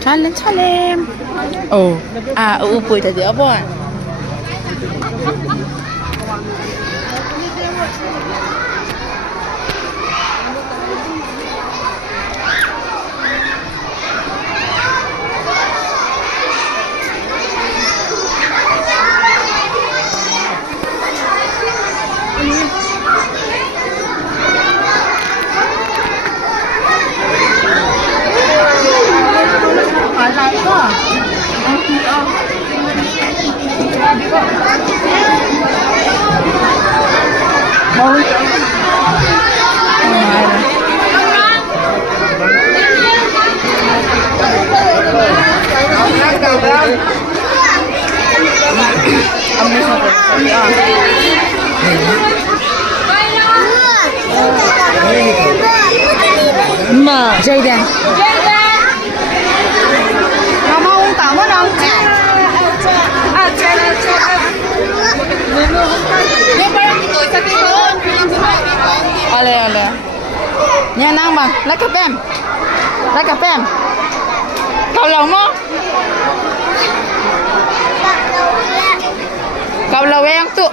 Challenge. Oh, uupoy tadi apa? Mà dây đèn nó mau uống táo mất không? Ale. Nha nang bang, lấy cà phê. Cậu lầu mó. Cậu lầu em tụ.